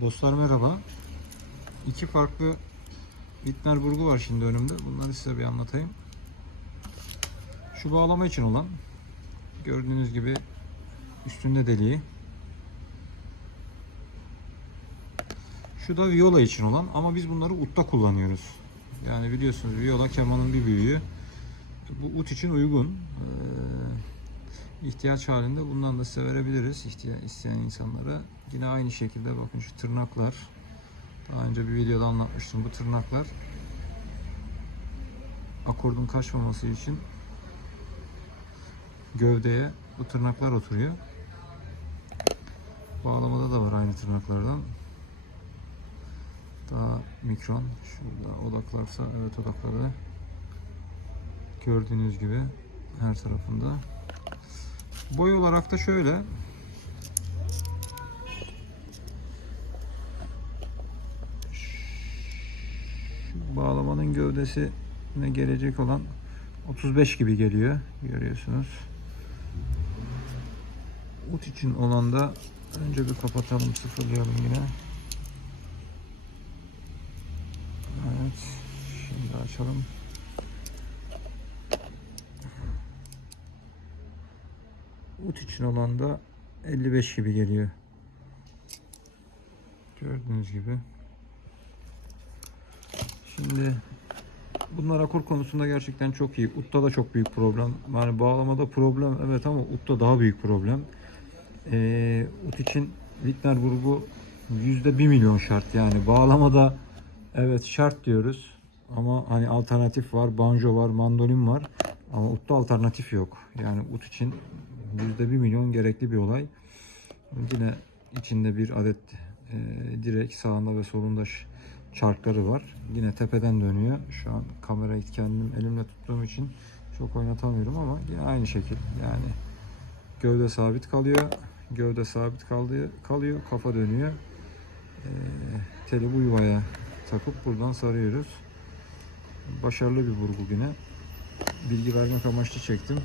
Dostlar merhaba. İki farklı Wittner burgu var şimdi önümde. Bunları size bir anlatayım. Şu bağlama için olan gördüğünüz gibi üstünde deliği. Şu da viola için olan ama biz bunları utta kullanıyoruz. Yani biliyorsunuz viola kemanın bir büyüğü. Bu ut için uygun. Ee, ihtiyaç halinde bundan da size verebiliriz ihtiya- isteyen insanlara. Yine aynı şekilde bakın şu tırnaklar. Daha önce bir videoda anlatmıştım. Bu tırnaklar akordun kaçmaması için gövdeye bu tırnaklar oturuyor. Bağlamada da var aynı tırnaklardan. Daha mikron. Şurada odaklarsa evet odakladı. Gördüğünüz gibi her tarafında. Boy olarak da şöyle. Şu bağlamanın gövdesine gelecek olan 35 gibi geliyor. Görüyorsunuz. Ut için olan da önce bir kapatalım sıfırlayalım yine. Evet. Şimdi açalım. Ut için olan da 55 gibi geliyor. Gördüğünüz gibi. Şimdi bunlar akor konusunda gerçekten çok iyi. Utta da çok büyük problem. Yani bağlamada problem evet ama utta daha büyük problem. Ee, ut için Wittner grubu yüzde bir milyon şart yani bağlamada evet şart diyoruz ama hani alternatif var banjo var mandolin var ama utta alternatif yok yani ut için yüzde bir milyon gerekli bir olay. Yine içinde bir adet e, direk sağında ve solunda çarkları var. Yine tepeden dönüyor. Şu an kamerayı kendim elimle tuttuğum için çok oynatamıyorum ama yine aynı şekil. Yani gövde sabit kalıyor. Gövde sabit kalıyor, kalıyor. Kafa dönüyor. Ee, teli bu yuvaya takıp buradan sarıyoruz. Başarılı bir vurgu yine. Bilgi vermek amaçlı çektim